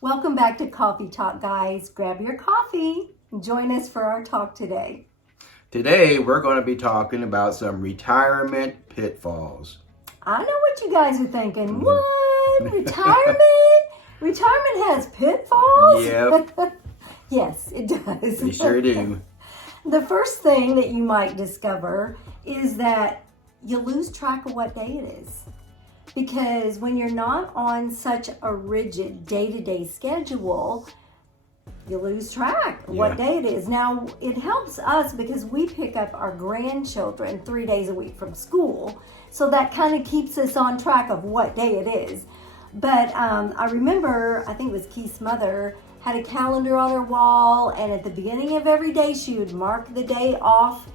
Welcome back to Coffee Talk, guys. Grab your coffee and join us for our talk today. Today, we're going to be talking about some retirement pitfalls. I know what you guys are thinking. What? Retirement? Retirement has pitfalls? Yep. Yes, it does. We sure do. The first thing that you might discover is that you lose track of what day it is. Because when you're not on such a rigid day-to-day schedule, you lose track of what day it is. Now, it helps us because we pick up our grandchildren 3 days a week from school. So that kind of keeps us on track of what day it is. But I remember, I think it was Keith's mother, had a calendar on her wall, and at the beginning of every day, she would mark the day off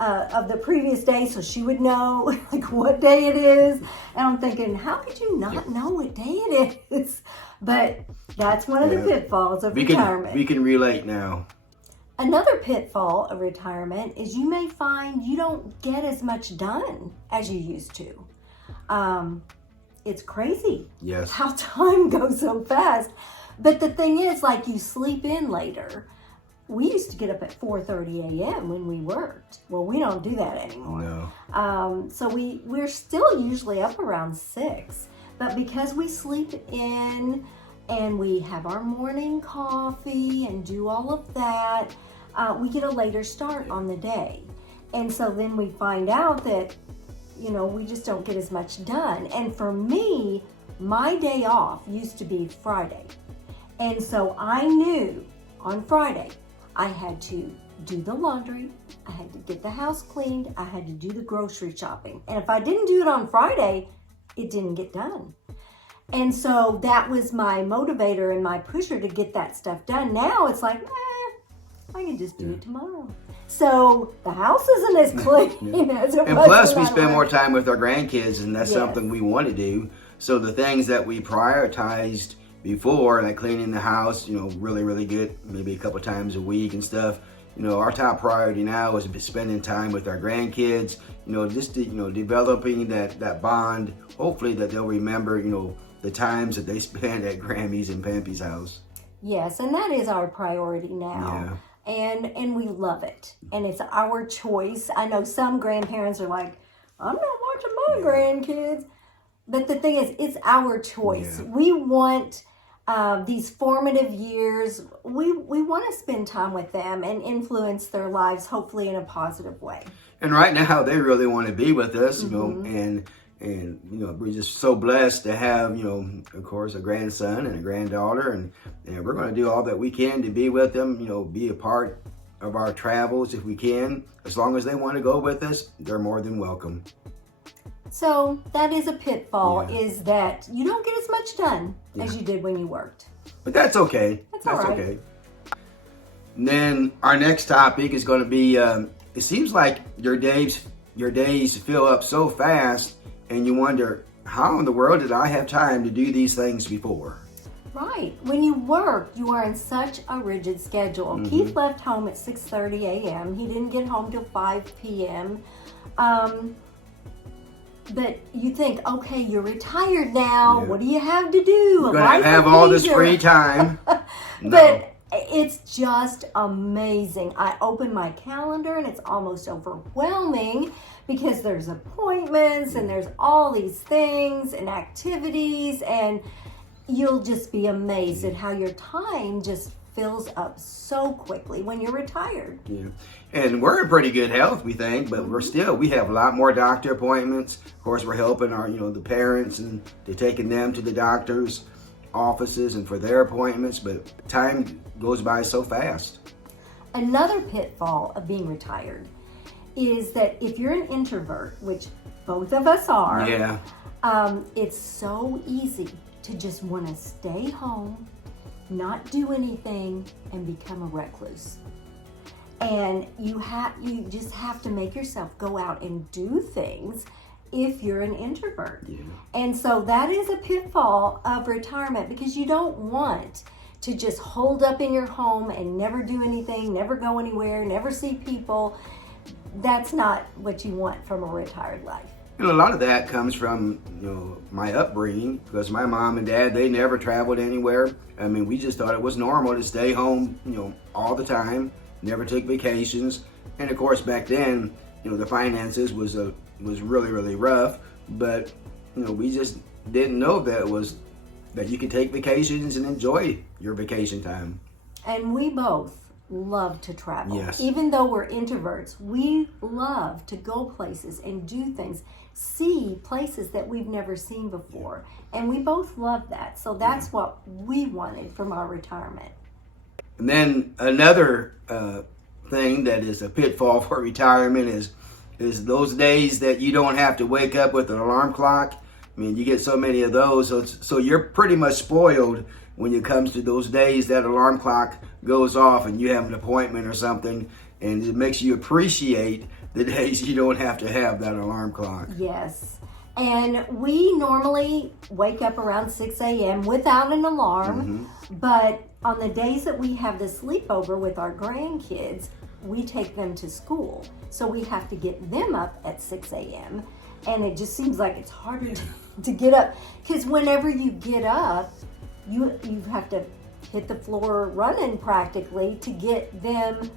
of the previous day so she would know like what day it is. And I'm thinking, how could you not know what day it is? But that's one of the pitfalls of retirement. We can relate now. Another pitfall of retirement is you may find you don't get as much done as you used to. It's crazy how time goes so fast. But the thing is, like, you sleep in later. We used to get up at 4:30 a.m. when we worked. Well, we don't do that anymore. No. So we're still usually up around 6. But because we sleep in and we have our morning coffee and do all of that, we get a later start on the day. And so then we find out that, we just don't get as much done. And for me, my day off used to be Friday. And so I knew on Friday, I had to do the laundry, I had to get the house cleaned, I had to do the grocery shopping. And if I didn't do it on Friday, it didn't get done. And so that was my motivator and my pusher to get that stuff done. Now it's like, I can just do it tomorrow. So the house isn't as clean as it was. And plus, we spend more time with our grandkids, and that's something we want to do. So the things that we prioritized before, like cleaning the house, really, really good, maybe a couple times a week and stuff. Our top priority now is spending time with our grandkids, just developing that bond. Hopefully that they'll remember, the times that they spent at Grammy's and Pampy's house. Yes, and that is our priority now. Yeah. And we love it. And it's our choice. I know some grandparents are like, I'm not watching my grandkids. But the thing is, it's our choice. Yeah. We want these formative years, we want to spend time with them and influence their lives, hopefully in a positive way. And right now, they really want to be with us, and we're just so blessed to have, of course, a grandson and a granddaughter, and we're going to do all that we can to be with them, be a part of our travels if we can. As long as they want to go with us, they're more than welcome. So that is a pitfall, is that you don't get as much done as you did when you worked. But that's okay. That's all right. Okay. And then our next topic is going to be, it seems like your days fill up so fast, and you wonder, how in the world did I have time to do these things before? Right. When you work, you are in such a rigid schedule. Keith left home at 6:30 a.m. He didn't get home till 5 p.m. But you think, okay, you're retired now. What do you have to do? You're going to have all this free time. But it's just amazing. I open my calendar and it's almost overwhelming because there's appointments and there's all these things and activities, and you'll just be amazed at how your time just fills up so quickly when you're retired. Yeah. And we're in pretty good health, we think, but we have a lot more doctor appointments. Of course, we're helping our, the parents, and they're taking them to the doctor's offices and for their appointments, but time goes by so fast. Another pitfall of being retired is that if you're an introvert, which both of us are, it's so easy to just want to stay home, not do anything, and become a recluse. And you just have to make yourself go out and do things if you're an introvert. And so that is a pitfall of retirement, because you don't want to just hold up in your home and never do anything, never go anywhere, never see people. That's not what you want from a retired life. And a lot of that comes from, my upbringing, because my mom and dad, they never traveled anywhere. I mean, we just thought it was normal to stay home, all the time, never took vacations. And of course, back then, the finances was really, really rough, but, we just didn't know that you could take vacations and enjoy your vacation time. And we both love to travel. Yes. Even though we're introverts, we love to go places and do things, see places that we've never seen before. And we both love that. So that's what we wanted from our retirement. And then another thing that is a pitfall for retirement is those days that you don't have to wake up with an alarm clock. I mean, you get so many of those, so you're pretty much spoiled when it comes to those days that alarm clock goes off and you have an appointment or something, and it makes you appreciate the days you don't have to have that alarm clock. Yes. And we normally wake up around 6 a.m. without an alarm, but on the days that we have the sleepover with our grandkids, we take them to school. So we have to get them up at 6 a.m. And it just seems like it's harder to get up, because whenever you get up, you have to hit the floor running practically to get them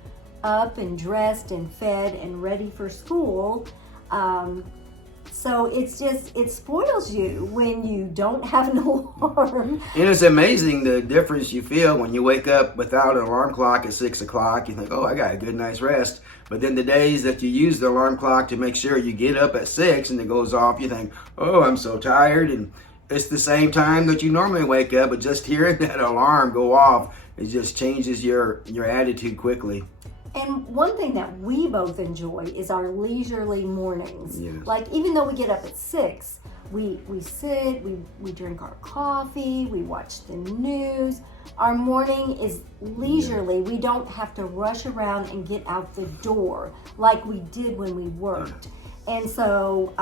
up and dressed and fed and ready for school. So it spoils you when you don't have an alarm. And it's amazing the difference you feel when you wake up without an alarm clock at 6 o'clock. You think, oh, I got a good night's rest. But then the days that you use the alarm clock to make sure you get up at 6 and it goes off, you think, oh, I'm so tired. And it's the same time that you normally wake up, but just hearing that alarm go off, it just changes your attitude quickly. And one thing that we both enjoy is our leisurely mornings. Yes. Like, even though we get up at 6, we sit, we drink our coffee, we watch the news. Our morning is leisurely. We don't have to rush around and get out the door like we did when we worked. And so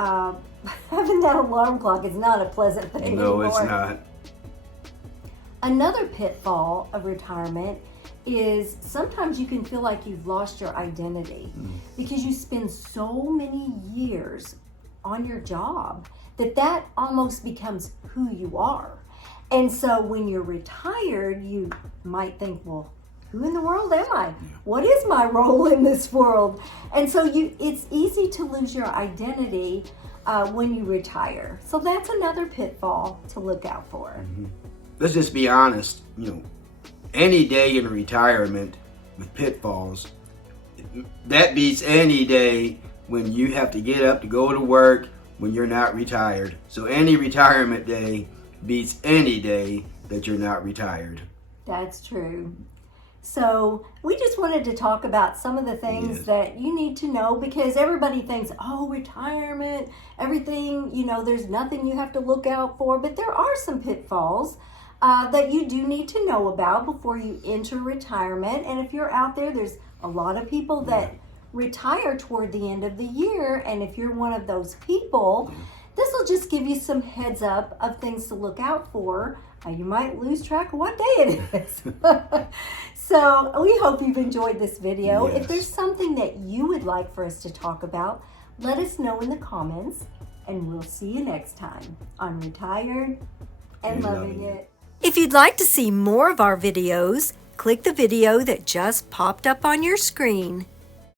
having that alarm clock is not a pleasant thing anymore. No, it's not. Another pitfall of retirement is sometimes you can feel like you've lost your identity because you spend so many years on your job that almost becomes who you are. And so when you're retired, you might think, well, who in the world am I? What is my role in this world? And so it's easy to lose your identity when you retire. So that's another pitfall to look out for. Let's just be honest, any day in retirement with pitfalls, that beats any day when you have to get up to go to work when you're not retired. So any retirement day beats any day that you're not retired. That's true. So we just wanted to talk about some of the things that you need to know, because everybody thinks, oh, retirement, everything, there's nothing you have to look out for, but there are some pitfalls that you do need to know about before you enter retirement. And if you're out there's a lot of people that retire toward the end of the year. And if you're one of those people, this will just give you some heads up of things to look out for. You might lose track of what day it is. So we hope you've enjoyed this video. If there's something that you would like for us to talk about, let us know in the comments, and we'll see you next time on Retired and Loving It. If you'd like to see more of our videos, click the video that just popped up on your screen.